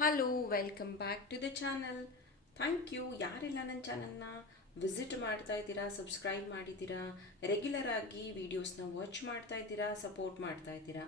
Hello welcome back to the channel thank you ಯಾರೆಲ್ಲ ನನ್ನ ಚಾನಲ್ನ ವಿಸಿಟ್ ಮಾಡ್ತಾ ಇದ್ದೀರಾ? ಸಬ್ಸ್ಕ್ರೈಬ್ ಮಾಡಿದ್ದೀರಾ? ರೆಗ್ಯುಲರ್ ಆಗಿ ವೀಡಿಯೋಸ್ನ ವಾಚ್ ಮಾಡ್ತಾ ಇದ್ದೀರಾ? ಸಪೋರ್ಟ್ ಮಾಡ್ತಾ ಇದ್ದೀರಾ?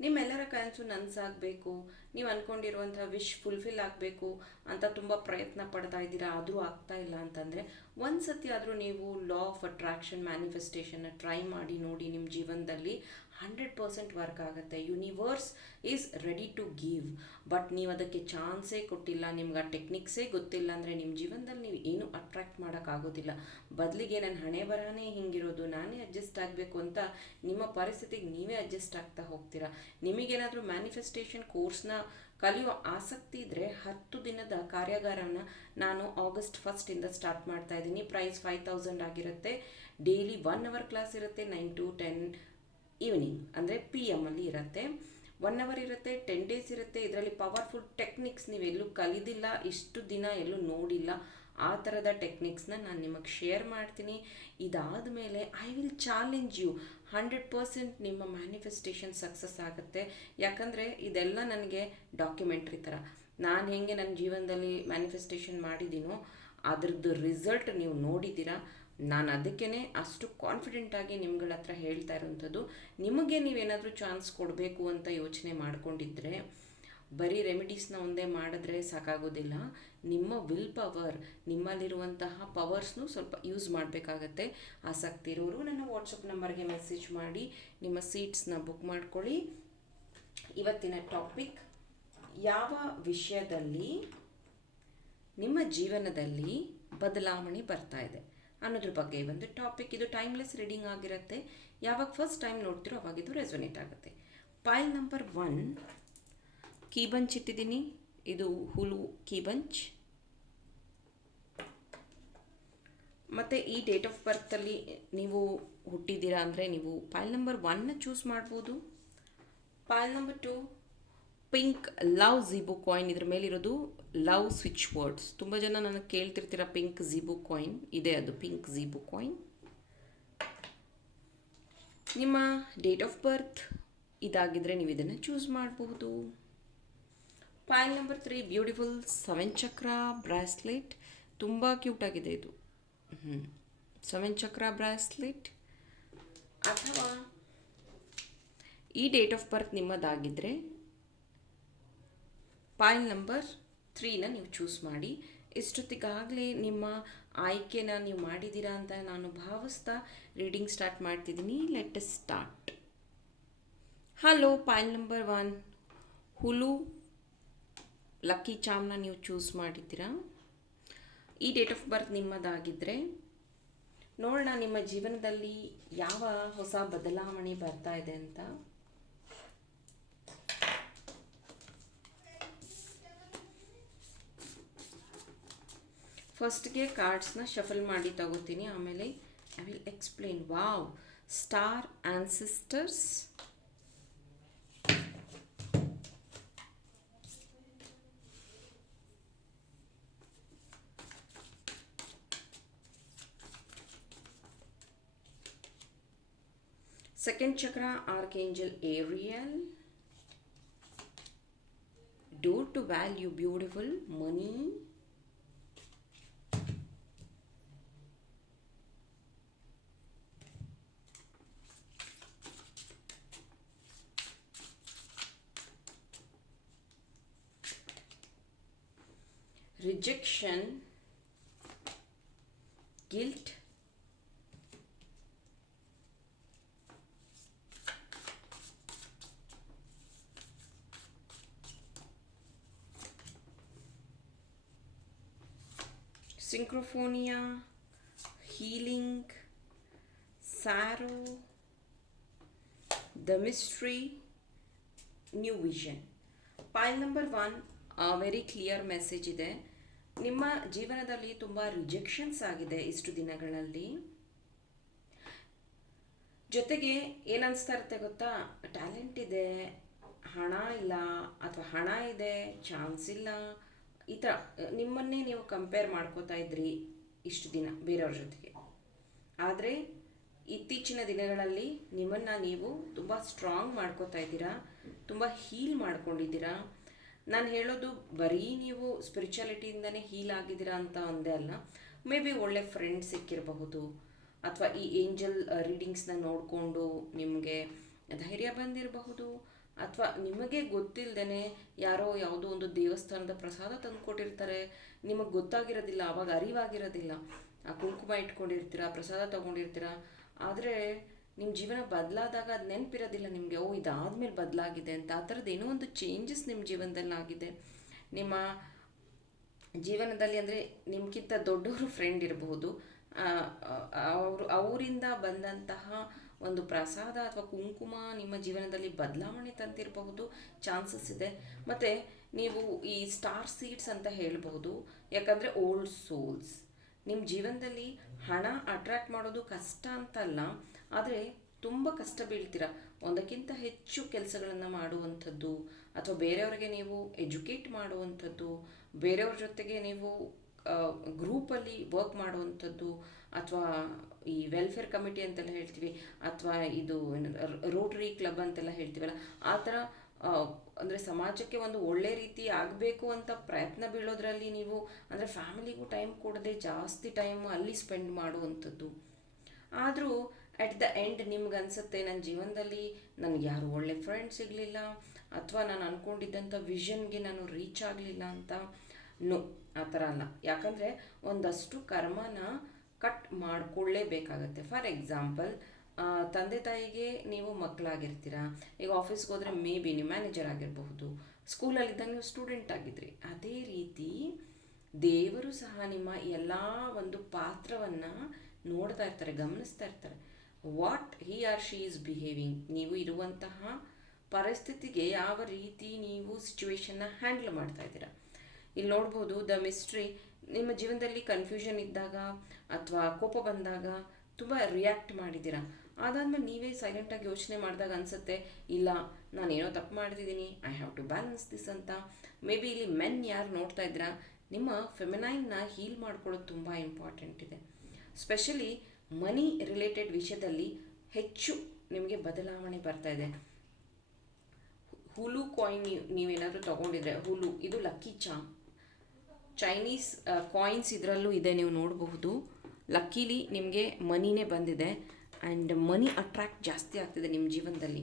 ನಿಮ್ಮೆಲ್ಲರ ಕನಸು ನನಸಾಗಬೇಕು ನೀವು ಅಂದ್ಕೊಂಡಿರುವಂಥ ವಿಶ್ ಫುಲ್ಫಿಲ್ ಆಗಬೇಕು ಅಂತ ತುಂಬ ಪ್ರಯತ್ನ ಪಡ್ತಾ ಇದ್ದೀರಾ? ಆದರೂ ಆಗ್ತಾ ಇಲ್ಲ ಅಂತಂದರೆ ಒಂದು ಸತಿ ಆದರೂ ನೀವು ಲಾ ಆಫ್ ಅಟ್ರಾಕ್ಷನ್ ಮ್ಯಾನಿಫೆಸ್ಟೇಷನ್ನ ಟ್ರೈ ಮಾಡಿ ನೋಡಿ ನಿಮ್ಮ ಜೀವನದಲ್ಲಿ ಹಂಡ್ರೆಡ್ ಪರ್ಸೆಂಟ್ ವರ್ಕ್ ಆಗುತ್ತೆ. Universe is ready to give but ನೀವು ಅದಕ್ಕೆ ಚಾನ್ಸೇ ಕೊಟ್ಟಿಲ್ಲ, ನಿಮ್ಗೆ ಆ ಟೆಕ್ನಿಕ್ಸೇ ಗೊತ್ತಿಲ್ಲ ಅಂದರೆ ನಿಮ್ಮ ಜೀವನದಲ್ಲಿ ನೀವು ಏನು ಅಟ್ರಾಕ್ಟ್ ಮಾಡೋಕ್ಕಾಗೋದಿಲ್ಲ ಬದಲಿಗೆ ನನ್ನ ಹಣೆ ಬರಹನೇ ಹಿಂಗಿರೋದು, ನಾನೇ ಅಡ್ಜಸ್ಟ್ ಆಗಬೇಕು ಅಂತ ನಿಮ್ಮ ಪರಿಸ್ಥಿತಿಗೆ ನೀವೇ ಅಡ್ಜಸ್ಟ್ ಆಗ್ತಾ ಹೋಗ್ತೀರಾ? ನಿಮಗೇನಾದರೂ ಮ್ಯಾನಿಫೆಸ್ಟೇಷನ್ ಕೋರ್ಸ್ನ ಕಲಿಯೋ ಆಸಕ್ತಿ ಇದ್ದರೆ ಹತ್ತು ದಿನದ ಕಾರ್ಯಾಗಾರನ ನಾನು ಆಗಸ್ಟ್ ಫಸ್ಟಿಂದ ಸ್ಟಾರ್ಟ್ ಮಾಡ್ತಾ ಇದ್ದೀನಿ. ಪ್ರೈಸ್ ಫೈವ್ ತೌಸಂಡ್ ಆಗಿರುತ್ತೆ. ಡೈಲಿ ಒನ್ ಅವರ್ ಕ್ಲಾಸ್ ಇರುತ್ತೆ ನೈನ್ ಟು ಟೆನ್ ಈವ್ನಿಂಗ್ ಅಂದರೆ ಪಿ ಎಮ್ಮಲ್ಲಿ ಇರುತ್ತೆ. ಒನ್ ಅವರ್ ಇರುತ್ತೆ ಟೆನ್ ಡೇಸ್ ಇರುತ್ತೆ. ಇದರಲ್ಲಿ ಪವರ್ಫುಲ್ ಟೆಕ್ನಿಕ್ಸ್ ನೀವೆಲ್ಲೂ ಕಲಿದಿಲ್ಲ, ಇಷ್ಟು ದಿನ ಎಲ್ಲೂ ನೋಡಿಲ್ಲ. ಆ ಥರದ ಟೆಕ್ನಿಕ್ಸ್ನ ನಾನು ನಿಮಗೆ ಶೇರ್ ಮಾಡ್ತೀನಿ. ಇದಾದ ಮೇಲೆ I will challenge you hundred percent ನಿಮ್ಮ ಮ್ಯಾನಿಫೆಸ್ಟೇಷನ್ ಸಕ್ಸಸ್ ಆಗುತ್ತೆ. ಯಾಕಂದರೆ ಇದೆಲ್ಲ ನನಗೆ ಡಾಕ್ಯುಮೆಂಟ್ರಿ ಥರ ನಾನು ಹೇಗೆ ನನ್ನ ಜೀವನದಲ್ಲಿ ಮ್ಯಾನಿಫೆಸ್ಟೇಷನ್ ಮಾಡಿದ್ದೀನೋ ಅದರದ್ದು ರಿಸಲ್ಟ್ ನೀವು ನೋಡಿದ್ದೀರಾ. ನಾನು ಅದಕ್ಕೇ ಅಷ್ಟು ಕಾನ್ಫಿಡೆಂಟಾಗಿ ನಿಮ್ಗಳ ಹತ್ರ ಹೇಳ್ತಾ ಇರೋವಂಥದ್ದು. ನಿಮಗೆ ನೀವೇನಾದರೂ ಚಾನ್ಸ್ ಕೊಡಬೇಕು ಅಂತ ಯೋಚನೆ ಮಾಡಿಕೊಂಡಿದ್ರೆ, ಬರೀ ರೆಮಿಡೀಸ್ನ ಒಂದೇ ಮಾಡಿದ್ರೆ ಸಾಕಾಗೋದಿಲ್ಲ. ನಿಮ್ಮ ವಿಲ್ ಪವರ್ ನಿಮ್ಮಲ್ಲಿರುವಂತಹ ಪವರ್ಸ್ನು ಸ್ವಲ್ಪ ಯೂಸ್ ಮಾಡಬೇಕಾಗತ್ತೆ. ಆಸಕ್ತಿ ಇರೋರು ನನ್ನ ವಾಟ್ಸಪ್ ನಂಬರ್ಗೆ ಮೆಸೇಜ್ ಮಾಡಿ, ನಿಮ್ಮ ಸೀಟ್ಸ್ನ ಬುಕ್ ಮಾಡ್ಕೊಳ್ಳಿ. ಇವತ್ತಿನ ಟಾಪಿಕ್ ಯಾವ ವಿಷಯದಲ್ಲಿ ನಿಮ್ಮ ಜೀವನದಲ್ಲಿ ಬದಲಾವಣೆ ಬರ್ತಾ ಇದೆ? ಅನ್ನೋದ್ರ ಬಗ್ಗೆ ಒಂದು ಟಾಪಿಕ್ ಇದು ಟೈಮ್ಲೆಸ್ ರೀಡಿಂಗ್ ಆಗಿರುತ್ತೆ. ಯಾವಾಗ ಫಸ್ಟ್ ಟೈಮ್ ನೋಡ್ತಿರೋ ಅವಾಗ ಇದು ರೆಸೊನೇಟ್ ಆಗುತ್ತೆ. Pile number one key bunch ಇಟ್ಟಿದ್ದೀನಿ. ಇದು ಹುಲು ಕೀ ಬಂಚ್ ಮತ್ತು ಈ ಡೇಟ್ ಆಫ್ ಬರ್ತಲ್ಲಿ ನೀವು ಹುಟ್ಟಿದ್ದೀರಾ ಅಂದರೆ ನೀವು ಪೈಲ್ ನಂಬರ್ ಒನ್ನ ಚೂಸ್ ಮಾಡ್ಬೋದು. Pile number two pink love Zibu coin ಇದ್ರ ಮೇಲಿರೋದು ಲವ್ ಸ್ವಿಚ್ ವರ್ಡ್ಸ್. ತುಂಬ ಜನ ನನಗೆ ಕೇಳ್ತಿರ್ತೀರ ಪಿಂಕ್ ಝೀಬು ಕಾಯಿನ್. ಇದೆ ಅದು, ಪಿಂಕ್ ಝೀಬು ಕಾಯಿನ್. ನಿಮ್ಮ ಡೇಟ್ ಆಫ್ ಬರ್ತ್ ಇದಾಗಿದ್ದರೆ ನೀವು ಇದನ್ನು ಚೂಸ್ ಮಾಡಬಹುದು. Pile number three, beautiful seven chakra bracelet. ತುಂಬ ಕ್ಯೂಟಾಗಿದೆ ಇದು. ಹ್ಞೂ ಸೆವೆನ್ ಚಕ್ರ ಬ್ರಾಸ್ಲೆಟ್. ಅಥವಾ ಈ ಡೇಟ್ ಆಫ್ ಬರ್ತ್ ನಿಮ್ಮದಾಗಿದ್ದರೆ ಪಾಯಿಲ್ ನಂಬರ್ ತ್ರೀನ ನೀವು ಚೂಸ್ ಮಾಡಿ. ಇಷ್ಟೊತ್ತಿಗಾಗಲೇ ನಿಮ್ಮ ಆಯ್ಕೆನ ನೀವು ಮಾಡಿದ್ದೀರಾ ಅಂತ ನಾನು ಭಾವಿಸ್ತಾ ರೀಡಿಂಗ್ ಸ್ಟಾರ್ಟ್ ಮಾಡ್ತಿದ್ದೀನಿ. Let start hello pile number one ಹುಲು lucky ಚಾಮ್ನ ನೀವು ಚೂಸ್ ಮಾಡಿದ್ದೀರಾ? ಈ ಡೇಟ್ ಆಫ್ ಬರ್ತ್ ನಿಮ್ಮದಾಗಿದ್ದರೆ ನೋಡೋಣ ನಿಮ್ಮ ಜೀವನದಲ್ಲಿ ಯಾವ ಹೊಸ ಬದಲಾವಣೆ ಬರ್ತಾ ಇದೆ ಅಂತ. ಫಸ್ಟ್ಗೆ ಕಾರ್ಡ್ಸ್ನ ಶಫಲ್ ಮಾಡಿ ತಗೋತೀನಿ ಆಮೇಲೆ I will explain wow star ancestors Second chakra, Archangel Ariel. Do to value beautiful money. Rejection, guilt, syncrophonia, healing, sorrow, the mystery, new vision pile number one very clear message ಇದೆ ನಿಮ್ಮ ಜೀವನದಲ್ಲಿ ತುಂಬ rejections ಆಗಿದೆ ಇಷ್ಟು ದಿನಗಳಲ್ಲಿ. ಜೊತೆಗೆ ಏನನ್ಸ್ತಾ ಇರುತ್ತೆ ಗೊತ್ತಾ? ಟ್ಯಾಲೆಂಟ್ ಇದೆ, ಹಣ ಇಲ್ಲ, ಅಥವಾ ಹಣ ಇದೆ ಚಾನ್ಸ್ ಇಲ್ಲ. ಈ ಥರ, ನಿಮ್ಮನ್ನೇ ನೀವು ಕಂಪೇರ್ ಮಾಡ್ಕೋತಾ ಇದ್ರಿ ಇಷ್ಟು ದಿನ ಬೇರೆಯವ್ರ ಜೊತೆಗೆ. ಆದರೆ ಇತ್ತೀಚಿನ ದಿನಗಳಲ್ಲಿ ನಿಮ್ಮನ್ನು ನೀವು ತುಂಬ ಸ್ಟ್ರಾಂಗ್ ಮಾಡ್ಕೋತಾ ಇದ್ದೀರಾ, ತುಂಬ ಹೀಲ್ ಮಾಡ್ಕೊಂಡಿದ್ದೀರಾ ನಾನು ಹೇಳೋದು ಬರೀ ನೀವು ಸ್ಪಿರಿಚುಯಾಲಿಟಿಯಿಂದನೇ ಹೀಲ್ ಆಗಿದ್ದೀರಾ ಅಂತ ಒಂದೇ ಅಲ್ಲ. ಮೇ ಬಿ ಒಳ್ಳೆ ಫ್ರೆಂಡ್ ಸಿಕ್ಕಿರಬಹುದು. ಅಥವಾ ಈ ಏಂಜಲ್ ರೀಡಿಂಗ್ಸ್ನ ನೋಡಿಕೊಂಡು ನಿಮಗೆ ಧೈರ್ಯ ಬಂದಿರಬಹುದು. ಅಥವಾ ನಿಮಗೆ ಗೊತ್ತಿಲ್ಲದೇ ಯಾರೋ ಯಾವುದೋ ಒಂದು ದೇವಸ್ಥಾನದ ಪ್ರಸಾದ ತಂದು ಕೊಟ್ಟಿರ್ತಾರೆ ನಿಮಗೆ ಗೊತ್ತಾಗಿರೋದಿಲ್ಲ ಆವಾಗ ಅರಿವಾಗಿರೋದಿಲ್ಲ. ಆ ಕುಂಕುಮ ಇಟ್ಕೊಂಡಿರ್ತೀರ, ಪ್ರಸಾದ ತೊಗೊಂಡಿರ್ತೀರ. ಆದರೆ ನಿಮ್ಮ ಜೀವನ ಬದಲಾದಾಗ ಅದು ನೆನಪಿರೋದಿಲ್ಲ ನಿಮಗೆ, ಓ, ಇದಾದ್ಮೇಲೆ ಬದಲಾಗಿದೆ ಅಂತ. ಆ ಥರದ್ದು ಏನೋ ಒಂದು ಚೇಂಜಸ್ ನಿಮ್ಮ ಜೀವನದಲ್ಲಿ ಆಗಿದೆ. ನಿಮ್ಮ ಜೀವನದಲ್ಲಿ ಅಂದರೆ ನಿಮ್ಗಿಂತ ದೊಡ್ಡವರು ಫ್ರೆಂಡ್ ಇರಬಹುದು ಅವರು, ಅವರಿಂದ ಬಂದಂತಹ ಒಂದು ಪ್ರಸಾದ ಅಥವಾ ಕುಂಕುಮ ನಿಮ್ಮ ಜೀವನದಲ್ಲಿ ಬದಲಾವಣೆ ತಂದಿರಬಹುದು, ಚಾನ್ಸಸ್ ಇದೆ. ಮತ್ತು ನೀವು ಈ ಸ್ಟಾರ್ ಸೀಡ್ಸ್ ಅಂತ ಹೇಳಬಹುದು ಯಾಕಂದರೆ ಓಲ್ಡ್ ಸೋಲ್ಸ್ ನಿಮ್ಮ ಜೀವನದಲ್ಲಿ ಹಣ ಅಟ್ರ್ಯಾಕ್ಟ್ ಮಾಡೋದು ಕಷ್ಟ ಅಂತಲ್ಲ ಆದರೆ ತುಂಬ ಕಷ್ಟ ಬೀಳ್ತೀರ? ಒಂದಕ್ಕಿಂತ ಹೆಚ್ಚು ಕೆಲಸಗಳನ್ನು ಮಾಡುವಂಥದ್ದು, ಅಥವಾ ಬೇರೆಯವರಿಗೆ ನೀವು ಎಜುಕೇಟ್ ಮಾಡುವಂಥದ್ದು, ಬೇರೆಯವ್ರ ಜೊತೆಗೆ ನೀವು ಗ್ರೂಪಲ್ಲಿ ವರ್ಕ್ ಮಾಡುವಂಥದ್ದು, ಅಥವಾ ಈ ವೆಲ್ಫೇರ್ ಕಮಿಟಿ ಅಂತೆಲ್ಲ ಹೇಳ್ತೀವಿ, ಅಥವಾ ಇದು ರೋಟರಿ ಕ್ಲಬ್ ಅಂತೆಲ್ಲ ಹೇಳ್ತೀವಲ್ಲ, ಆ ಥರ ಅಂದರೆ ಸಮಾಜಕ್ಕೆ ಒಂದು ಒಳ್ಳೆ ರೀತಿ ಆಗಬೇಕು ಅಂತ ಪ್ರಯತ್ನ ಬೀಳೋದ್ರಲ್ಲಿ ನೀವು, ಅಂದರೆ ಫ್ಯಾಮಿಲಿಗೂ ಟೈಮ್ ಕೊಡದೆ ಜಾಸ್ತಿ ಟೈಮ್ ಅಲ್ಲಿ ಸ್ಪೆಂಡ್ ಮಾಡುವಂಥದ್ದು. ಆದರೂ ಅಟ್ ದ ಎಂಡ್ ನಿಮ್ಗೆ ಅನಿಸುತ್ತೆ ನನ್ನ ಜೀವನದಲ್ಲಿ ನನಗೆ ಯಾರು ಒಳ್ಳೆ ಫ್ರೆಂಡ್ಸ್ ಸಿಗಲಿಲ್ಲ, ಅಥವಾ ನಾನು ಅಂದ್ಕೊಂಡಿದ್ದಂಥ ವಿಷನ್ಗೆ ನಾನು ರೀಚ್ ಆಗಲಿಲ್ಲ ಅಂತ? ನೋ ಆ ಥರ ಅಲ್ಲ. ಯಾಕಂದರೆ ಒಂದಷ್ಟು ಕರ್ಮನ ಕಟ್ ಮಾಡಿಕೊಳ್ಳೇಬೇಕಾಗತ್ತೆ ಫಾರ್ ಎಕ್ಸಾಂಪಲ್ ತಂದೆ ತಾಯಿಗೆ ನೀವು ಮಕ್ಕಳಾಗಿರ್ತೀರ ಈಗ ಆಫೀಸ್ಗೆ ಹೋದರೆ ಮೇ ಬಿ ನೀವು ಮ್ಯಾನೇಜರ್ ಆಗಿರಬಹುದು. ಸ್ಕೂಲಲ್ಲಿದ್ದಾಗ ನೀವು ಸ್ಟೂಡೆಂಟ್ ಆಗಿದ್ರಿ. ಅದೇ ರೀತಿ ದೇವರು ಸಹ ನಿಮ್ಮ ಎಲ್ಲ ಒಂದು ಪಾತ್ರವನ್ನು ನೋಡ್ತಾ ಇರ್ತಾರೆ, ಗಮನಿಸ್ತಾ ಇರ್ತಾರೆ. What he or she is behaving ನೀವು ಇರುವಂತಹ ಪರಿಸ್ಥಿತಿಗೆ ಯಾವ ರೀತಿ ನೀವು ಸಿಚುವೇಶನ್ನ ಹ್ಯಾಂಡಲ್ ಮಾಡ್ತಾ ಇದ್ದೀರಾ? ಇಲ್ಲಿ ನೋಡ್ಬೋದು ದ ಮಿಸ್ಟ್ರಿ ನಿಮ್ಮ ಜೀವನದಲ್ಲಿ ಕನ್ಫ್ಯೂಷನ್ ಇದ್ದಾಗ ಅಥವಾ ಕೋಪ ಬಂದಾಗ ತುಂಬ ರಿಯಾಕ್ಟ್ ಮಾಡಿದ್ದೀರಾ? ಅದಾದ್ಮೇಲೆ ನೀವೇ ಸೈಲೆಂಟಾಗಿ ಯೋಚನೆ ಮಾಡಿದಾಗ ಅನಿಸುತ್ತೆ, ಇಲ್ಲ, ನಾನೇನೋ ತಪ್ಪು ಮಾಡ್ತಿದ್ದೀನಿ I have to balance this ಅಂತ. ಮೇ ಬಿ ಇಲ್ಲಿ ಮೆನ್ ಯಾರು ನೋಡ್ತಾ ಇದ್ದೀರಾ, ನಿಮ್ಮ ಫೆಮಿನೈನ್ನ ಹೀಲ್ ಮಾಡ್ಕೊಳ್ಳೋದು ತುಂಬ ಇಂಪಾರ್ಟೆಂಟ್ ಇದೆ. ಸ್ಪೆಷಲಿ ಮನಿ ರಿಲೇಟೆಡ್ ವಿಷಯದಲ್ಲಿ ಹೆಚ್ಚು ನಿಮಗೆ ಬದಲಾವಣೆ ಬರ್ತಾ ಇದೆ. ಹುಲು ಕಾಯಿನ್ ನೀವೇನಾದರೂ ತೊಗೊಂಡಿದ್ರೆ ಹುಲು ಇದು ಲಕ್ಕಿ ಚಾಮ್ ಚೈನೀಸ್ ಕಾಯಿನ್ಸ್ ಇದರಲ್ಲೂ ಇದೆ, ನೀವು ನೋಡಬಹುದು. ಲಕ್ಕಿಲಿ ನಿಮಗೆ ಮನಿನೇ ಬಂದಿದೆ. ಆ್ಯಂಡ್ ಮನಿ ಅಟ್ರ್ಯಾಕ್ಟ್ ಜಾಸ್ತಿ ಆಗ್ತಿದೆ ನಿಮ್ಮ ಜೀವನದಲ್ಲಿ.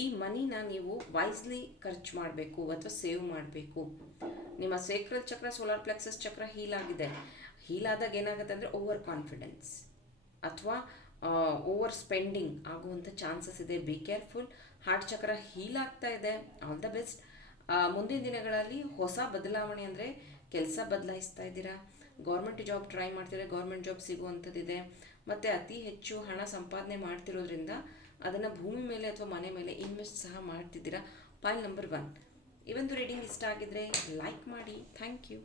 ಈ ಮನಿನ ನೀವು ವೈಸ್ಲಿ ಖರ್ಚು ಮಾಡಬೇಕು, ಅಥವಾ ಸೇವ್ ಮಾಡಬೇಕು. ನಿಮ್ಮ sacral chakra solar plexus chakra heal ಆಗಿದೆ. ಹೀಲ್ ಆದಾಗ ಏನಾಗುತ್ತೆ ಅಂದರೆ ಓವರ್ ಕಾನ್ಫಿಡೆನ್ಸ್ ಅಥವಾ ಓವರ್ ಸ್ಪೆಂಡಿಂಗ್ ಆಗುವಂಥ ಚಾನ್ಸಸ್ ಇದೆ. Be careful heart chakra heal ಆಗ್ತಾ ಇದೆ. ಆಲ್ ದ ಬೆಸ್ಟ್ ಮುಂದಿನ ದಿನಗಳಲ್ಲಿ ಹೊಸ ಬದಲಾವಣೆ ಅಂದರೆ ಕೆಲಸ ಬದಲಾಯಿಸ್ತಾ ಇದ್ದೀರಾ? ಗೌರ್ಮೆಂಟ್ ಜಾಬ್ ಟ್ರೈ ಮಾಡ್ತಿದ್ರೆ ಗೌರ್ಮೆಂಟ್ ಜಾಬ್ ಸಿಗುವಂಥದ್ದಿದೆ. ಮತ್ತು ಅತಿ ಹೆಚ್ಚು ಹಣ ಸಂಪಾದನೆ ಮಾಡ್ತಿರೋದ್ರಿಂದ ಅದನ್ನು ಭೂಮಿ ಮೇಲೆ ಅಥವಾ ಮನೆ ಮೇಲೆ ಇನ್ವೆಸ್ಟ್ ಸಹ ಮಾಡ್ತಿದ್ದೀರಾ? ಪಾಯಿಲ್ ನಂಬರ್ ಒನ್ ಇವೊಂದು ರೀಡಿಂಗ್ ಇಷ್ಟ ಆಗಿದ್ರೆ ಲೈಕ್ ಮಾಡಿ. Thank you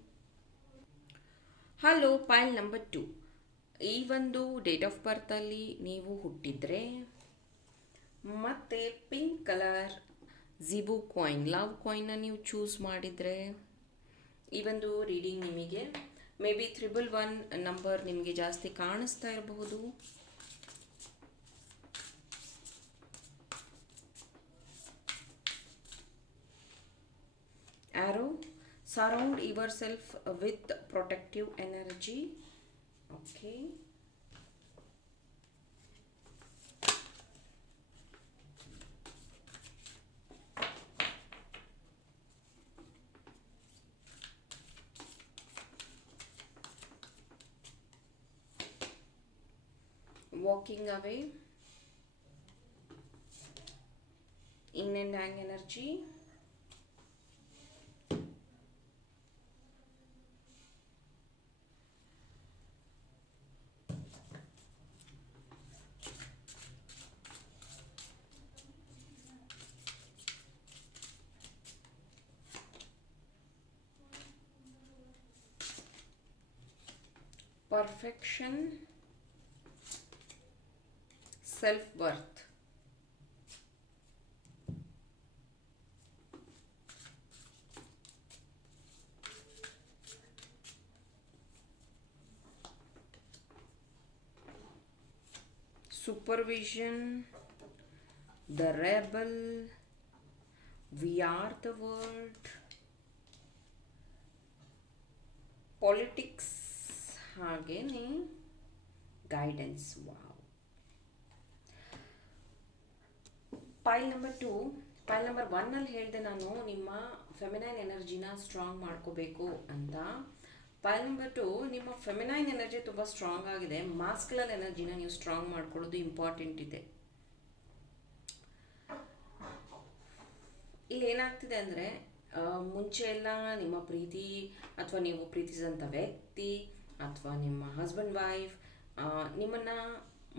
hello pile number two ಈ ಒಂದು ಡೇಟ್ ಆಫ್ ಬರ್ತಲ್ಲಿ ನೀವು ಹುಟ್ಟಿದರೆ ಮತ್ತು pink colour Zibu coin love ಕಾಯಿನ್ನ ನೀವು ಚೂಸ್ ಮಾಡಿದರೆ ಈ ಒಂದು ರೀಡಿಂಗ್ ನಿಮಗೆ maybe triple one number ನಿಮಗೆ ಜಾಸ್ತಿ ಕಾಣಿಸ್ತಾ ಇರಬಹುದು. Aura surround yourself with protective energy okay walking away. In and yang energy perfection, self worth. supervision, the rebel, we are the world, politics. ಹಾಗೇನೆ guidance wow pile number two pile number ಒನ್ನಲ್ಲಿ ಹೇಳಿದೆ ನಾನು ನಿಮ್ಮ feminine ಎನರ್ಜಿನ strong ಮಾಡ್ಕೋಬೇಕು ಅಂತ. Pile number two ನಿಮ್ಮ feminine energy ತುಂಬ ಸ್ಟ್ರಾಂಗ್ ಆಗಿದೆ. ಮಾಸ್ಕ್ಲಲ್ ಎನರ್ಜಿನ ನೀವು ಸ್ಟ್ರಾಂಗ್ ಮಾಡ್ಕೊಳ್ಳೋದು ಇಂಪಾರ್ಟೆಂಟ್ ಇದೆ. ಇಲ್ಲಿ ಏನಾಗ್ತಿದೆ ಅಂದರೆ ಮುಂಚೆ ಎಲ್ಲ ನಿಮ್ಮ ಪ್ರೀತಿ ಅಥವಾ ನೀವು ಪ್ರೀತಿಸಿದಂಥ ವ್ಯಕ್ತಿ ಅಥವಾ ನಿಮ್ಮ ಹಸ್ಬೆಂಡ್ ವೈಫ್ ನಿಮ್ಮನ್ನು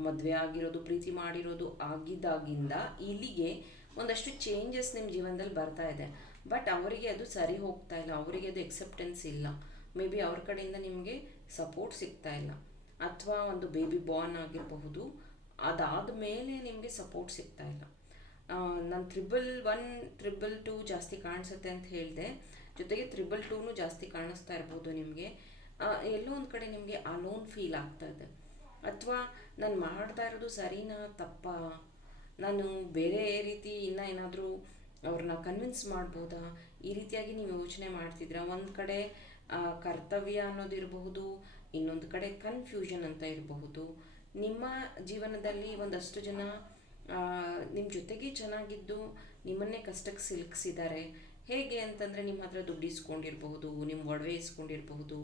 ಮದುವೆ ಆಗಿರೋದು, ಪ್ರೀತಿ ಮಾಡಿರೋದು ಆಗಿದ್ದಾಗಿಂದ ಇಲ್ಲಿಗೆ ಒಂದಷ್ಟು ಚೇಂಜಸ್ ನಿಮ್ಮ ಜೀವನದಲ್ಲಿ ಬರ್ತಾ ಇದೆ. ಬಟ್ ಅವರಿಗೆ ಅದು ಸರಿ ಹೋಗ್ತಾ ಇಲ್ಲ, ಅವರಿಗೆ ಅದು ಎಕ್ಸೆಪ್ಟೆನ್ಸ್ ಇಲ್ಲ. ಮೇ ಬಿ ಅವ್ರ ಕಡೆಯಿಂದ ನಿಮಗೆ ಸಪೋರ್ಟ್ ಸಿಗ್ತಾ ಇಲ್ಲ. ಅಥವಾ ಒಂದು ಬೇಬಿ ಬಾರ್ನ್ ಆಗಿರಬಹುದು ಅದಾದ ಮೇಲೆ ನಿಮಗೆ ಸಪೋರ್ಟ್ ಸಿಗ್ತಾ ಇಲ್ಲ. ನಾನು ತ್ರಿಬಲ್ ಒನ್ ತ್ರಿಬಲ್ ಟೂ ಜಾಸ್ತಿ ಕಾಣಿಸುತ್ತೆ ಅಂತ ಹೇಳಿದೆ. ಜೊತೆಗೆ ತ್ರಿಬಲ್ ಟೂನು ಜಾಸ್ತಿ ಕಾಣಿಸ್ತಾ ಇರ್ಬೋದು ನಿಮಗೆ. ಎಲ್ಲೋ ಒಂದು ಕಡೆ ನಿಮಗೆ ಅಲೋನ್ ಫೀಲ್ ಆಗ್ತಾ ಇದೆ. ಅಥವಾ ನಾನು ಮಾಡ್ತಾ ಇರೋದು ಸರಿನಾ ತಪ್ಪ? ನಾನು ಬೇರೆ ರೀತಿ ಇನ್ನೂ ಏನಾದರೂ ಅವ್ರನ್ನ ಕನ್ವಿನ್ಸ್ ಮಾಡ್ಬೋದಾ? ಈ ರೀತಿಯಾಗಿ ನೀವು ಯೋಚನೆ ಮಾಡ್ತಿದ್ರ ಒಂದು ಕಡೆ ಕರ್ತವ್ಯ ಅನ್ನೋದು ಇರಬಹುದು, ಇನ್ನೊಂದು ಕಡೆ ಕನ್ಫ್ಯೂಷನ್ ಅಂತ ಇರಬಹುದು. ನಿಮ್ಮ ಜೀವನದಲ್ಲಿ ಒಂದಷ್ಟು ಜನ ನಿಮ್ಮ ಜೊತೆಗೆ ಚೆನ್ನಾಗಿದ್ದು ನಿಮ್ಮನ್ನೇ ಕಷ್ಟಕ್ಕೆ ಸಿಲುಕಿಸಿದ್ದಾರೆ. ಹೇಗೆ ಅಂತಂದರೆ ನಿಮ್ಮ ಹತ್ರ ದುಡ್ಡು ಇಸ್ಕೊಂಡಿರಬಹುದು ನಿಮ್ಮ ಒಡವೆ ಇಸ್ಕೊಂಡಿರಬಹುದು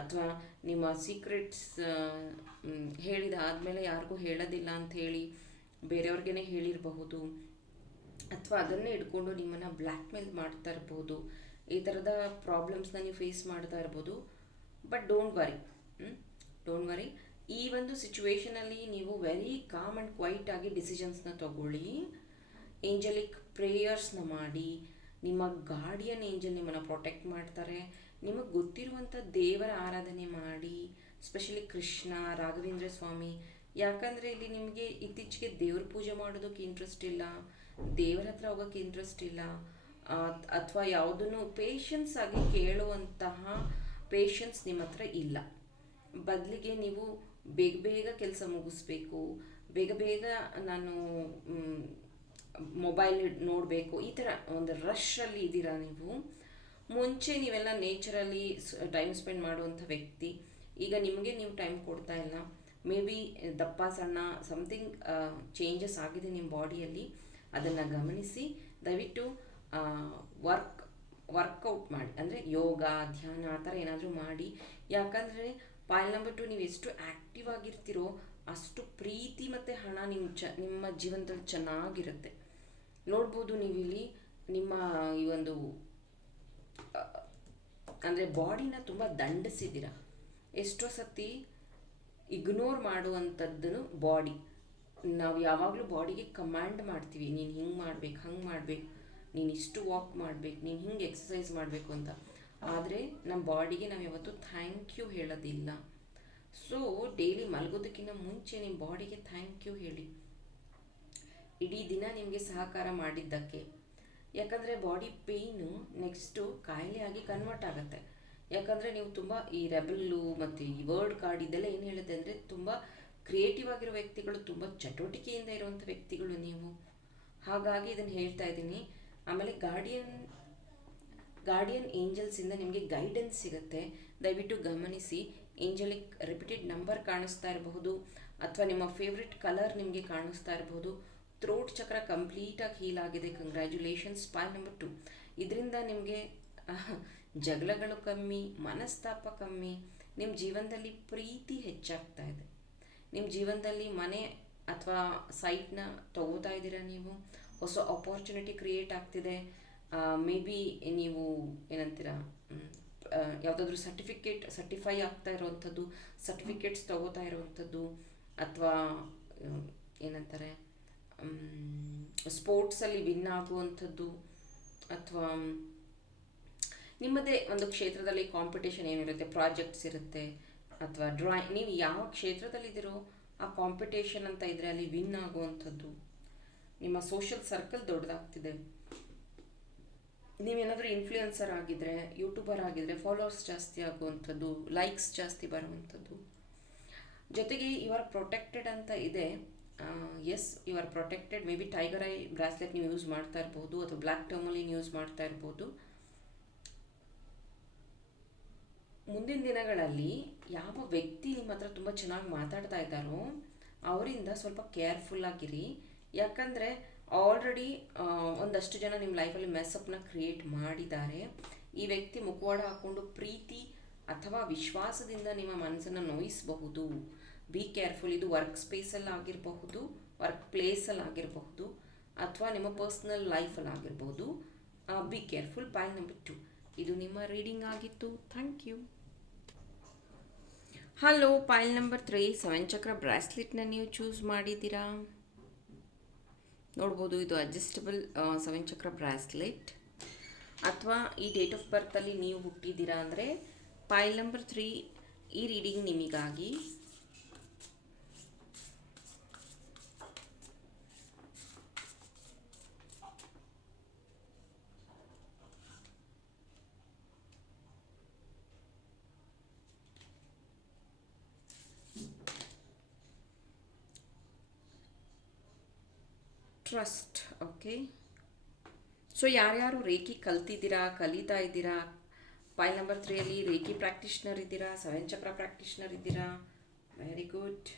ಅಥವಾ ನಿಮ್ಮ ಸೀಕ್ರೆಟ್ಸ್ ಹೇಳಿದ ಆದಮೇಲೆ ಯಾರಿಗೂ ಹೇಳೋದಿಲ್ಲ ಅಂತ ಹೇಳಿ ಬೇರೆಯವ್ರಿಗೇ ಹೇಳಿರಬಹುದು. ಅಥವಾ ಅದನ್ನೇ ಇಟ್ಕೊಂಡು ನಿಮ್ಮನ್ನು ಬ್ಲ್ಯಾಕ್ ಮೇಲ್ ಮಾಡ್ತಾ ಇರ್ಬೋದು ಈ ಥರದ ಪ್ರಾಬ್ಲಮ್ಸ್ನ ನೀವು ಫೇಸ್ ಮಾಡ್ತಾ ಇರ್ಬೋದು but don't worry don't worry ಈ ಒಂದು ಸಿಚುವೇಷನಲ್ಲಿ ನೀವು ವೆರಿ ಕಾಮ್ ಆ್ಯಂಡ್ ಕ್ವೈಟ್ ಆಗಿ ಡಿಸಿಷನ್ಸ್ನ ತಗೊಳ್ಳಿ. ಏಂಜಲಿಕ್ ಪ್ರೇಯರ್ಸ್ನ ಮಾಡಿ. ನಿಮ್ಮ ಗಾರ್ಡಿಯನ್ ಏಂಜಲ್ ನಿಮ್ಮನ್ನು ಪ್ರೊಟೆಕ್ಟ್ ಮಾಡ್ತಾರೆ. ನಿಮಗೆ ಗೊತ್ತಿರುವಂಥ ದೇವರ ಆರಾಧನೆ ಮಾಡಿ ಸ್ಪೆಷಲಿ ಕೃಷ್ಣ, ರಾಘವೇಂದ್ರ ಸ್ವಾಮಿ, ಯಾಕಂದರೆ ಇಲ್ಲಿ ನಿಮಗೆ ಇತ್ತೀಚೆಗೆ ದೇವ್ರ ಪೂಜೆ ಮಾಡೋದಕ್ಕೆ ಇಂಟ್ರೆಸ್ಟ್ ಇಲ್ಲ, ದೇವರ ಹತ್ರ ಹೋಗೋಕ್ಕೆ ಇಂಟ್ರೆಸ್ಟ್ ಇಲ್ಲ ಅಥವಾ ಯಾವುದನ್ನು ಪೇಷನ್ಸ್ ಆಗಿ ಕೇಳುವಂತಹ ಪೇಷನ್ಸ್ ನಿಮ್ಮ ಹತ್ರ ಇಲ್ಲ. ಬದಲಿಗೆ ನೀವು ಬೇಗ ಬೇಗ ಕೆಲಸ ಮುಗಿಸ್ಬೇಕು, ಬೇಗ ಬೇಗ ನಾನು ಮೊಬೈಲ್ ನೋಡಬೇಕು, ಈ ಥರ ಒಂದು ರಶಲ್ಲಿ ಇದ್ದೀರಾ ನೀವು? ಮುಂಚೆ ನೀವೆಲ್ಲ ನೇಚರಲ್ಲಿ ಟೈಮ್ ಸ್ಪೆಂಡ್ ಮಾಡುವಂಥ ವ್ಯಕ್ತಿ. ಈಗ ನಿಮಗೆ ನೀವು ಟೈಮ್ ಕೊಡ್ತಾ ಇಲ್ಲ. ಮೇ ಬಿ ದಪ್ಪ, ಸಣ್ಣ ಸಮಥಿಂಗ್ ಚೇಂಜಸ್ ಆಗಿದೆ ನಿಮ್ಮ ಬಾಡಿಯಲ್ಲಿ. ಅದನ್ನು ಗಮನಿಸಿ. ದಯವಿಟ್ಟು ವರ್ಕ್ ವರ್ಕೌಟ್ ಮಾಡಿ. ಅಂದರೆ ಯೋಗ, ಧ್ಯಾನ, ಆ ಥರ ಏನಾದರೂ ಮಾಡಿ. ಯಾಕಂದರೆ ಪಾಯಲ್ ನಂಬರ್ ಟು ನೀವು ಎಷ್ಟು ಆ್ಯಕ್ಟಿವ್ ಆಗಿರ್ತೀರೋ ಅಷ್ಟು ಪ್ರೀತಿ ಮತ್ತು ಹಣ ನಿಮ್ಮ ಚ, ನಿಮ್ಮ ಜೀವನದಲ್ಲಿ ಚೆನ್ನಾಗಿರುತ್ತೆ. ನೋಡ್ಬೋದು ನೀವಿಲ್ಲಿ ನಿಮ್ಮ ಈ ಒಂದು ಅಂದರೆ ಬಾಡಿನ ತುಂಬ ದಂಡಿಸಿದ್ದೀರ. ಎಷ್ಟೋ ಸತಿ ಇಗ್ನೋರ್ ಮಾಡುವಂಥದ್ದನ್ನು ಬಾಡಿ. ನಾವು ಯಾವಾಗಲೂ ಬಾಡಿಗೆ ಕಮಾಂಡ್ ಮಾಡ್ತೀವಿ. ನೀನು ಹಿಂಗೆ ಮಾಡ್ಬೇಕು, ಹಂಗೆ ಮಾಡ್ಬೇಕು, ನೀನು ಇಷ್ಟು ವಾಕ್ ಮಾಡ್ಬೇಕು, ನೀನು ಹಿಂಗೆ ಎಕ್ಸಸೈಸ್ ಮಾಡಬೇಕು ಅಂತ. ಆದರೆ ನಮ್ಮ ಬಾಡಿಗೆ ನಾವು ಯಾವತ್ತೂ ಥ್ಯಾಂಕ್ ಯು ಹೇಳೋದಿಲ್ಲ. ಸೊ ಡೈಲಿ ಮಲಗೋದಕ್ಕಿಂತ ಮುಂಚೆ ನಿಮ್ಮ ಬಾಡಿಗೆ ಥ್ಯಾಂಕ್ ಯು ಹೇಳಿ. ಇಡೀ ದಿನ ನಿಮಗೆ ಸಹಕಾರ ಮಾಡಿದ್ದಕ್ಕೆ. ಯಾಕಂದರೆ ಬಾಡಿ ಪೇಯ್ನು ನೆಕ್ಸ್ಟು ಕಾಯಿಲೆ ಆಗಿ ಕನ್ವರ್ಟ್ ಆಗುತ್ತೆ. ಯಾಕಂದರೆ ನೀವು ತುಂಬ ಈ ರೆಬಲ್ಲು ಮತ್ತು ಈ ವರ್ಡ್ ಕಾರ್ಡ್ ಇದೆಲ್ಲ ಏನು ಹೇಳುತ್ತೆ ಅಂದರೆ ತುಂಬ ಕ್ರಿಯೇಟಿವ್ ಆಗಿರೋ ವ್ಯಕ್ತಿಗಳು, ತುಂಬ ಚಟುವಟಿಕೆಯಿಂದ ಇರುವಂಥ ವ್ಯಕ್ತಿಗಳು ನೀವು. ಹಾಗಾಗಿ ಇದನ್ನು ಹೇಳ್ತಾ ಇದ್ದೀನಿ. ಆಮೇಲೆ ಗಾರ್ಡಿಯನ್ ಗಾರ್ಡಿಯನ್ ಏಂಜಲ್ಸಿಂದ ನಿಮಗೆ ಗೈಡೆನ್ಸ್ ಸಿಗುತ್ತೆ. ದಯವಿಟ್ಟು ಗಮನಿಸಿ. ಏಂಜಲಿಕ್ ರಿಪೀಟೆಡ್ ನಂಬರ್ ಕಾಣಿಸ್ತಾ ಇರಬಹುದು, ಅಥವಾ ನಿಮ್ಮ ಫೇವ್ರೆಟ್ ಕಲರ್ ನಿಮಗೆ ಕಾಣಿಸ್ತಾ ಇರಬಹುದು. ಥ್ರೋಟ್ ಚಕ್ರ ಕಂಪ್ಲೀಟಾಗಿ ಹೀಲ್ ಆಗಿದೆ. ಕಂಗ್ರ್ಯಾಚುಲೇಷನ್ಸ್ ಪಾಯಿಂಟ್ ನಂಬರ್ ಟು ಇದರಿಂದ ನಿಮಗೆ ಜಗಳಗಳು ಕಮ್ಮಿ, ಮನಸ್ತಾಪ ಕಮ್ಮಿ ನಿಮ್ಮ ಜೀವನದಲ್ಲಿ ಪ್ರೀತಿ ಹೆಚ್ಚಾಗ್ತಾ ಇದೆ. ನಿಮ್ಮ ಜೀವನದಲ್ಲಿ ಮನೆ ಅಥವಾ ಸೈಟ್ನ ತಗೋತಾ ಇದ್ದೀರಾ ನೀವು? ಹೊಸ ಆಪರ್ಚುನಿಟಿ ಕ್ರಿಯೇಟ್ ಆಗ್ತಿದೆ. ಮೇ ಬಿ ನೀವು ಏನಂತೀರ ಯಾವುದಾದ್ರೂ ಸರ್ಟಿಫಿಕೇಟ್ ಸರ್ಟಿಫೈ ಆಗ್ತಾ ಇರೋವಂಥದ್ದು ಸರ್ಟಿಫಿಕೇಟ್ಸ್ ತಗೋತಾ ಇರೋವಂಥದ್ದು, ಅಥವಾ ಏನಂತಾರೆ ಸ್ಪೋರ್ಟ್ಸಲ್ಲಿ ವಿನ್ ಆಗುವಂಥದ್ದು ಅಥವಾ ನಿಮ್ಮದೇ ಒಂದು ಕ್ಷೇತ್ರದಲ್ಲಿ ಕಾಂಪಿಟೇಷನ್ ಏನಿರುತ್ತೆ ಪ್ರಾಜೆಕ್ಟ್ಸ್ ಇರುತ್ತೆ, ಅಥವಾ ಡ್ರಾಯಿಂಗ್ ನೀವು ಯಾವ ಕ್ಷೇತ್ರದಲ್ಲಿದ್ದೀರೋ ಆ ಕಾಂಪಿಟೇಷನ್ ಅಂತ ಇದ್ದರೆ ಅಲ್ಲಿ ವಿನ್ ಆಗುವಂಥದ್ದು, ನಿಮ್ಮ ಸೋಷಿಯಲ್ ಸರ್ಕಲ್ ದೊಡ್ಡದಾಗ್ತಿದೆ. ನೀವೇನಾದರೂ ಇನ್ಫ್ಲೂಯೆನ್ಸರ್ ಆಗಿದ್ದರೆ ಯೂಟ್ಯೂಬರ್ ಆಗಿದ್ದರೆ ಫಾಲೋವರ್ಸ್ ಜಾಸ್ತಿ ಆಗುವಂಥದ್ದು ಲೈಕ್ಸ್ ಜಾಸ್ತಿ ಬರುವಂಥದ್ದು. ಜೊತೆಗೆ ಯು ಆರ್ ಪ್ರೊಟೆಕ್ಟೆಡ್ ಅಂತ ಇದೆ. Yes you are protected maybe tiger eye bracelet ನೀವು ಯೂಸ್ ಮಾಡ್ತಾ ಇರ್ಬೋದು ಅಥವಾ ಬ್ಲ್ಯಾಕ್ ಟರ್ಮಲಿನ್ ಯೂಸ್ ಮಾಡ್ತಾ ಇರ್ಬೋದು. ಮುಂದಿನ ದಿನಗಳಲ್ಲಿ ಯಾವ ವ್ಯಕ್ತಿ ನಿಮ್ಮ ಹತ್ರ ತುಂಬ ಚೆನ್ನಾಗಿ ಮಾತಾಡ್ತಾ ಇದ್ದಾರೋ ಅವರಿಂದ ಸ್ವಲ್ಪ ಕೇರ್ಫುಲ್ ಆಗಿರಿ. ಯಾಕಂದರೆ ಆಲ್ರೆಡಿ ಒಂದಷ್ಟು ಜನ ನಿಮ್ಮ ಲೈಫಲ್ಲಿ ಮೆಸ್ಸಪ್ನ ಕ್ರಿಯೇಟ್ ಮಾಡಿದ್ದಾರೆ. ಈ ವ್ಯಕ್ತಿ ಮುಖವಾಡ ಹಾಕ್ಕೊಂಡು ಪ್ರೀತಿ ಅಥವಾ ವಿಶ್ವಾಸದಿಂದ ನಿಮ್ಮ ಮನಸ್ಸನ್ನು ನೋಯಿಸಬಹುದು. ಬಿ ಕೇರ್ಫುಲ್ ಇದು ವರ್ಕ್ ಸ್ಪೇಸಲ್ಲಿ ಆಗಿರಬಹುದು ವರ್ಕ್ ಪ್ಲೇಸಲ್ಲಿ ಆಗಿರಬಹುದು, ಅಥವಾ ನಿಮ್ಮ ಪರ್ಸ್ನಲ್ ಲೈಫಲ್ಲಿ ಆಗಿರ್ಬೋದು be careful point number two ಇದು ನಿಮ್ಮ ರೀಡಿಂಗ್ ಆಗಿತ್ತು. Thank you hello pile number three seven chakra ಬ್ರಾಸ್ಲೆಟ್ನ ನೀವು ಚೂಸ್ ಮಾಡಿದ್ದೀರಾ? ನೋಡ್ಬೋದು, ಇದು ಅಡ್ಜಸ್ಟಬಲ್ ಸೆವೆನ್ ಚಕ್ರ ಬ್ರಾಸ್ಲೆಟ್ ಅಥವಾ ಈ ಡೇಟ್ ಆಫ್ ಬರ್ತಲ್ಲಿ ನೀವು ಹುಟ್ಟಿದ್ದೀರಾ ಅಂದರೆ ಪೈಲ್ ನಂಬರ್ ತ್ರೀ ಈ ರೀಡಿಂಗ್ ನಿಮಗಾಗಿ. ಟ್ರಸ್ಟ್ ಓಕೆ ಸೊ ಯಾರ್ಯಾರು ರೇಖಿ ಕಲ್ತಿದ್ದೀರಾ ಕಲಿತಾ ಇದ್ದೀರಾ ಫೈಲ್ ನಂಬರ್ ತ್ರೀಯಲ್ಲಿ ರೇಖಿ ಪ್ರಾಕ್ಟೀಷ್ನರ್ ಇದ್ದೀರಾ ಸೆವೆನ್ ಚಕ್ರ ಪ್ರಾಕ್ಟೀಷ್ನರ್ ಇದ್ದೀರಾ very good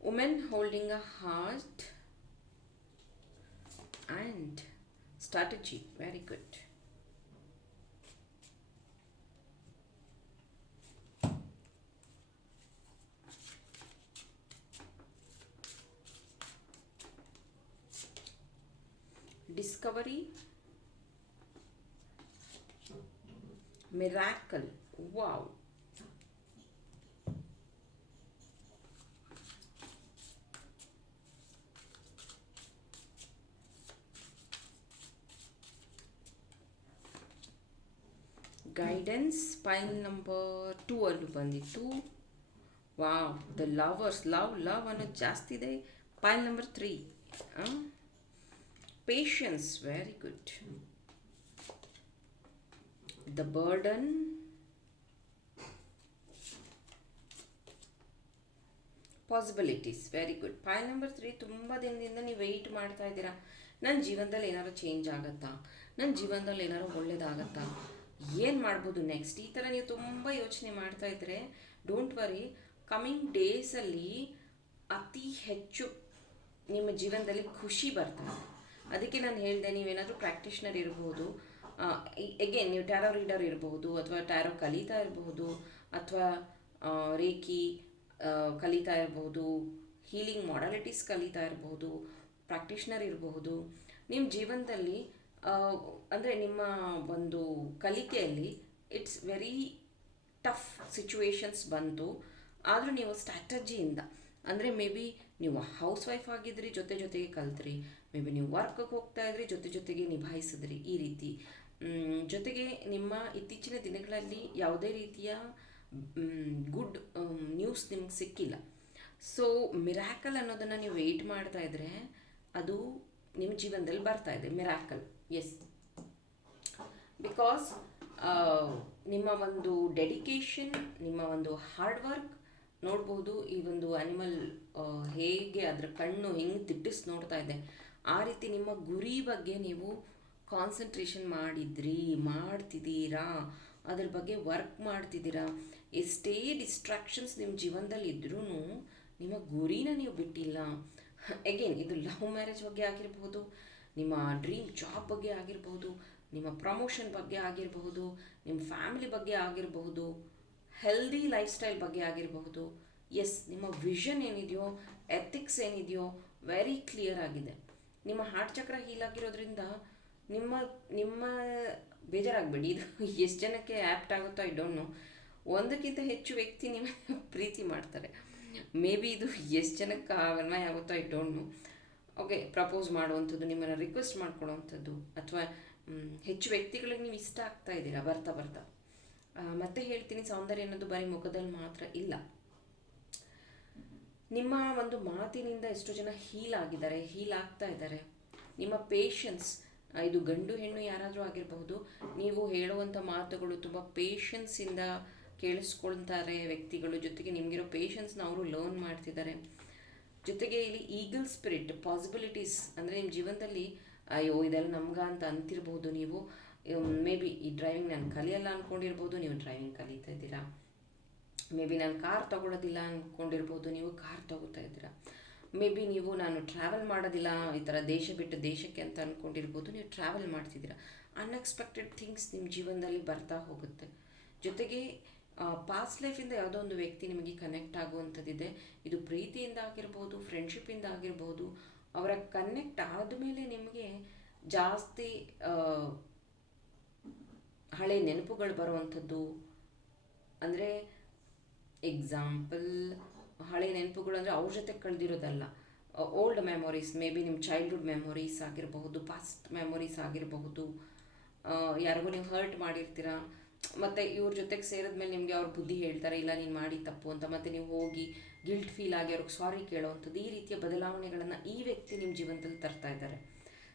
woman holding a heart strategy. Very good guidance pile number two ಅಲ್ಲಿ ಬಂದಿತ್ತು. Wow the lovers love love ಅನ್ನೋದು ಜಾಸ್ತಿ ಇದೆ. Pile number three patience very good the burden possibilities very good pile number three ತುಂಬ ದಿನದಿಂದ ನೀವು weight ಮಾಡ್ತಾ ಇದ್ದೀರಾ. ನನ್ನ ಜೀವನದಲ್ಲಿ ಏನಾದ್ರು ಚೇಂಜ್ ಆಗುತ್ತಾ? ನನ್ನ ಜೀವನದಲ್ಲಿ ಏನಾದ್ರು ಒಳ್ಳೇದಾಗತ್ತಾ? ಏನು ಮಾಡ್ಬೋದು ನೆಕ್ಸ್ಟ್ ಈ ಥರ ನೀವು ತುಂಬ ಯೋಚನೆ ಮಾಡ್ತಾ ಇದ್ದರೆ ಡೋಂಟ್ ವರಿ ಕಮಿಂಗ್ ಡೇಸಲ್ಲಿ ಅತಿ ಹೆಚ್ಚು ನಿಮ್ಮ ಜೀವನದಲ್ಲಿ ಖುಷಿ ಬರ್ತದೆ ಅದಕ್ಕೆ ನಾನು ಹೇಳಿದೆ, ನೀವೇನಾದರೂ ಪ್ರಾಕ್ಟೀಷ್ನರ್ ಇರ್ಬೋದು ಎಗೇನ್ ನೀವು ಟ್ಯಾರೋ ರೀಡರ್ ಇರಬಹುದು ಅಥವಾ ಟ್ಯಾರೋ ಕಲಿತಾ ಇರಬಹುದು ಅಥವಾ ರೇಖಿ ಕಲಿತಾ ಇರಬಹುದು ಹೀಲಿಂಗ್ ಮಾಡಾಲಿಟೀಸ್ ಕಲಿತಾ ಇರಬಹುದು ಪ್ರಾಕ್ಟೀಷ್ನರ್ ಇರಬಹುದು ನಿಮ್ಮ ಜೀವನದಲ್ಲಿ ಅಂದರೆ ನಿಮ್ಮ ಒಂದು ಕಲಿಕೆಯಲ್ಲಿ ಇಟ್ಸ್ ವೆರಿ ಟಫ್ ಸಿಚುವೇಶನ್ಸ್ ಬಂತು. ಆದರೂ ನೀವು ಸ್ಟ್ರಾಟಜಿಯಿಂದ ಅಂದರೆ ಮೇ ಬಿ ನೀವು ಹೌಸ್ ವೈಫ್ ಆಗಿದ್ರಿ, ಜೊತೆ ಜೊತೆಗೆ ಕಲ್ತ್ರಿ. ಮೇ ಬಿ ನೀವು ವರ್ಕ್ಗೆ ಹೋಗ್ತಾ ಇದ್ರಿ, ಜೊತೆ ಜೊತೆಗೆ ನಿಭಾಯಿಸಿದ್ರಿ ಈ ರೀತಿ. ಜೊತೆಗೆ ನಿಮ್ಮ ಇತ್ತೀಚಿನ ದಿನಗಳಲ್ಲಿ ಯಾವುದೇ ರೀತಿಯ ಗುಡ್ ನ್ಯೂಸ್ ನಿಮ್ಗೆ ಸಿಕ್ಕಿಲ್ಲ. ಸೊ ಮಿರಾಕಲ್ ಅನ್ನೋದನ್ನು ನೀವು ವೆಯ್ಟ್ ಮಾಡ್ತಾ ಇದ್ರೆ ಅದು ನಿಮ್ಮ ಜೀವನದಲ್ಲಿ ಬರ್ತಾ ಇದೆ ಮಿರಾಕಲ್ ಎಸ್ ಬಿಕಾಸ್ ನಿಮ್ಮ ಒಂದು ಡೆಡಿಕೇಶನ್ ನಿಮ್ಮ ಒಂದು ಹಾರ್ಡ್ ವರ್ಕ್ ನೋಡ್ಬೋದು, ಈ ಒಂದು ಅನಿಮಲ್ ಹೇಗೆ ಅದರ ಕಣ್ಣು ಹೆಂಗೆ ತಿಟ್ಟಿಸ್ ನೋಡ್ತಾ ಇದೆ. ಆ ರೀತಿ ನಿಮ್ಮ ಗುರಿ ಬಗ್ಗೆ ನೀವು ಕಾನ್ಸಂಟ್ರೇಷನ್ ಮಾಡಿದ್ರಿ, ಮಾಡ್ತಿದ್ದೀರಾ, ಅದ್ರ ಬಗ್ಗೆ ವರ್ಕ್ ಮಾಡ್ತಿದ್ದೀರಾ, ಎಷ್ಟೇ ಡಿಸ್ಟ್ರಾಕ್ಷನ್ಸ್ ನಿಮ್ಮ ಜೀವನದಲ್ಲಿ ಇದ್ರೂ ನಿಮ್ಮ ಗುರಿನ ನೀವು ಬಿಟ್ಟಿಲ್ಲ. ಎಗೇನ್ ಇದು ಲವ್ ಮ್ಯಾರೇಜ್ ಬಗ್ಗೆ ಆಗಿರ್ಬೋದು ನಿಮ್ಮ ಡ್ರೀಮ್ ಜಾಬ್ ಬಗ್ಗೆ ಆಗಿರಬಹುದು, ನಿಮ್ಮ ಪ್ರಮೋಷನ್ ಬಗ್ಗೆ ಆಗಿರಬಹುದು, ನಿಮ್ಮ ಫ್ಯಾಮಿಲಿ ಬಗ್ಗೆ ಆಗಿರಬಹುದು ಹೆಲ್ದಿ ಲೈಫ್ ಸ್ಟೈಲ್ ಬಗ್ಗೆ ಆಗಿರಬಹುದು. ಎಸ್ ನಿಮ್ಮ ವಿಷನ್ ಏನಿದೆಯೋ ಎಥಿಕ್ಸ್ ಏನಿದೆಯೋ ವೆರಿ ಕ್ಲಿಯರ್ ಆಗಿದೆ. ನಿಮ್ಮ ಹಾರ್ಟ್ ಚಕ್ರ ಹೀಲ್ ಆಗಿರೋದ್ರಿಂದ ನಿಮ್ಮ ನಿಮ್ಮ ಬೇಜಾರಾಗಬೇಡಿ. ಇದು ಎಷ್ಟು ಜನಕ್ಕೆ ಆ್ಯಪ್ಟ್ ಆಗುತ್ತೋ ಐ ಡೋಂಟ್ ನೋ ಒಂದಕ್ಕಿಂತ ಹೆಚ್ಚು ವ್ಯಕ್ತಿ ನಿಮ್ಮ ಪ್ರೀತಿ ಮಾಡ್ತಾರೆ. ಮೇ ಬಿ ಇದು ಎಷ್ಟು ಜನಕ್ಕೆ ಅನ್ವಯ ಆಗುತ್ತೋ I don't know okay propose ಮಾಡುವಂಥದ್ದು, ನಿಮ್ಮನ್ನು ರಿಕ್ವೆಸ್ಟ್ ಮಾಡ್ಕೊಳ್ಳೋವಂಥದ್ದು, ಅಥವಾ ಹೆಚ್ಚು ವ್ಯಕ್ತಿಗಳಿಗೆ ನೀವು ಇಷ್ಟ ಆಗ್ತಾ ಇದ್ದೀರಾ, ಬರ್ತಾ ಬರ್ತಾ? ಮತ್ತೆ ಹೇಳ್ತೀನಿ, ಸೌಂದರ್ಯ ಅನ್ನೋದು ಬರೀ ಮುಖದಲ್ಲಿ ಮಾತ್ರ ಇಲ್ಲ. ನಿಮ್ಮ ಒಂದು ಮಾತಿನಿಂದ ಎಷ್ಟೋ ಜನ ಹೀಲ್ ಆಗಿದ್ದಾರೆ, ಹೀಲ್ ಆಗ್ತಾ ಇದ್ದಾರೆ. ನಿಮ್ಮ ಪೇಷನ್ಸ್ ಇದು ಗಂಡು ಹೆಣ್ಣು ಯಾರಾದರೂ ಆಗಿರಬಹುದು, ನೀವು ಹೇಳುವಂಥ ಮಾತುಗಳು ತುಂಬ ಪೇಷನ್ಸಿಂದ ಕೇಳಿಸ್ಕೊಳ್ತಾರೆ ವ್ಯಕ್ತಿಗಳು, ಜೊತೆಗೆ ನಿಮಗಿರೋ ಪೇಷನ್ಸ್ನ ಅವರು ಲರ್ನ್ ಮಾಡ್ತಿದ್ದಾರೆ. ಜೊತೆಗೆ ಇಲ್ಲಿ ಈಗಲ್ ಸ್ಪಿರಿಟ್ ಪಾಸಿಬಿಲಿಟೀಸ್ ಅಂದರೆ ನಿಮ್ಮ ಜೀವನದಲ್ಲಿ, ಅಯ್ಯೋ, ಇದೆಲ್ಲ ನಮ್ಗ ಅಂತ ಅಂತಿರ್ಬೋದು ನೀವು. ಮೇ ಬಿ ಈ ಡ್ರೈವಿಂಗ್ ನಾನು ಕಲಿಯಲ್ಲ ಅಂದ್ಕೊಂಡಿರ್ಬೋದು ನೀವು ಡ್ರೈವಿಂಗ್ ಕಲಿತಾ ಇದ್ದೀರಾ. ಮೇ ಬಿ ನಾನು ಕಾರ್ ತಗೊಳ್ಳೋದಿಲ್ಲ ಅಂದ್ಕೊಂಡಿರ್ಬೋದು ನೀವು ಕಾರ್ ತಗೋತಾ ಇದ್ದೀರಾ. ಮೇ ಬಿ ನೀವು ನಾನು ಟ್ರಾವೆಲ್ ಮಾಡೋದಿಲ್ಲ, ಈ ಥರ ದೇಶ ಬಿಟ್ಟು ದೇಶಕ್ಕೆ ಅಂತ ಅಂದ್ಕೊಂಡಿರ್ಬೋದು ನೀವು ಟ್ರಾವೆಲ್ ಮಾಡ್ತಿದ್ದೀರಾ. ಅನ್ಎಕ್ಸ್ಪೆಕ್ಟೆಡ್ ಥಿಂಗ್ಸ್ ನಿಮ್ಮ ಜೀವನದಲ್ಲಿ ಬರ್ತಾ ಹೋಗುತ್ತೆ. ಜೊತೆಗೆ ಪಾಸ್ಟ್ ಲೈಫಿಂದ ಯಾವುದೋ ಒಂದು ವ್ಯಕ್ತಿ ನಿಮಗೆ ಕನೆಕ್ಟ್ ಆಗುವಂಥದ್ದಿದೆ. ಇದು ಪ್ರೀತಿಯಿಂದ ಆಗಿರ್ಬೋದು ಫ್ರೆಂಡ್ಶಿಪ್ಪಿಂದ ಆಗಿರ್ಬೋದು, ಅವರ ಕನೆಕ್ಟ್ ಆದಮೇಲೆ ನಿಮಗೆ ಜಾಸ್ತಿ ಹಳೆ ನೆನಪುಗಳು ಬರುವಂಥದ್ದು. ಅಂದರೆ ಎಕ್ಸಾಂಪಲ್ ಹಳೆ ನೆನಪುಗಳು ಅಂದರೆ ಅವ್ರ ಜೊತೆ ಕಳೆದಿರೋದಲ್ಲ. ಓಲ್ಡ್ ಮೆಮೊರೀಸ್ ಮೇ ಬಿ ನಿಮ್ಮ ಚೈಲ್ಡ್ಹುಡ್ ಮೆಮೊರೀಸ್ ಆಗಿರಬಹುದು ಪಾಸ್ಟ್ ಮೆಮೊರೀಸ್ ಆಗಿರಬಹುದು. ಯಾರಿಗೂ ನೀವು ಹರ್ಟ್ ಮಾಡಿರ್ತೀರಾ? ಮತ್ತು ಇವ್ರ ಜೊತೆಗೆ ಸೇರಿದ್ಮೇಲೆ ನಿಮಗೆ ಅವ್ರ ಬುದ್ಧಿ ಹೇಳ್ತಾರೆ, ಇಲ್ಲ, ನೀನು ಮಾಡಿ ತಪ್ಪು ಅಂತ. ಮತ್ತೆ ನೀವು ಹೋಗಿ ಗಿಲ್ಟ್ ಫೀಲ್ ಆಗಿ ಅವ್ರಿಗೆ ಸಾರಿ ಕೇಳೋವಂಥದ್ದು. ಈ ರೀತಿಯ ಬದಲಾವಣೆಗಳನ್ನು ಈ ವ್ಯಕ್ತಿ ನಿಮ್ಮ ಜೀವನದಲ್ಲಿ ತರ್ತಾ ಇದ್ದಾರೆ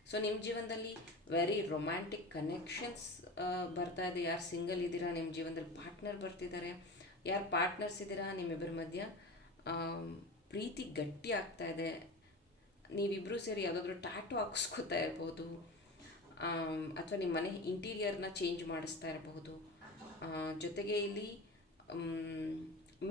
ಸೊ ನಿಮ್ಮ ಜೀವನದಲ್ಲಿ ವೆರಿ ರೊಮ್ಯಾಂಟಿಕ್ ಕನೆಕ್ಷನ್ಸ್ ಬರ್ತಾ ಇದೆ. ಯಾರು ಸಿಂಗಲ್ ಇದ್ದೀರಾ ನಿಮ್ಮ ಜೀವನದಲ್ಲಿ ಪಾರ್ಟ್ನರ್ ಬರ್ತಿದ್ದಾರೆ. ಯಾರು ಪಾರ್ಟ್ನರ್ಸ್ ಇದ್ದೀರಾ, ನಿಮ್ಮಿಬ್ಬರ ಮಧ್ಯ ಪ್ರೀತಿ ಗಟ್ಟಿ ಆಗ್ತಾ ಇದೆ. ನೀವಿಬ್ಬರೂ ಸೇರಿ ಯಾವುದಾದ್ರೂ ಟ್ಯಾಟು ಹಾಕಿಸ್ಕೊತಾ ಇರ್ಬೋದು. ಅಥವಾ ನಿಮ್ಮ ಮನೆ ಇಂಟೀರಿಯರ್ನ ಚೇಂಜ್ ಮಾಡಿಸ್ತಾ ಇರಬಹುದು ಜೊತೆಗೆ ಇಲ್ಲಿ,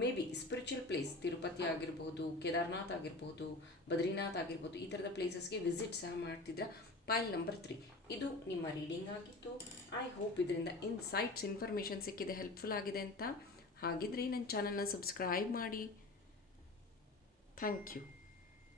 maybe spiritual place Tirupati ಆಗಿರ್ಬೋದು ಕೇದಾರ್ನಾಥ್ ಆಗಿರ್ಬೋದು ಬದ್ರಿನಾಥ್ ಆಗಿರ್ಬೋದು ಈ ಥರದ ಪ್ಲೇಸಸ್ಗೆ ವಿಸಿಟ್ ಸಹ ಮಾಡ್ತಿದ್ರ. ಪೈಲ್ ನಂಬರ್ ತ್ರೀ ಇದು ನಿಮ್ಮ ರೀಡಿಂಗ್ ಆಗಿತ್ತು. ಐ ಹೋಪ್ ಇದರಿಂದ ಇನ್ಸೈಟ್ಸ್ ಇನ್ಫಾರ್ಮೇಷನ್ ಸಿಕ್ಕಿದೆ ಹೆಲ್ಪ್ಫುಲ್ ಆಗಿದೆ ಅಂತ. ಹಾಗಿದ್ರೆ ನನ್ನ ಚಾನಲ್ನ ಸಬ್ಸ್ಕ್ರೈಬ್ ಮಾಡಿ. Thank you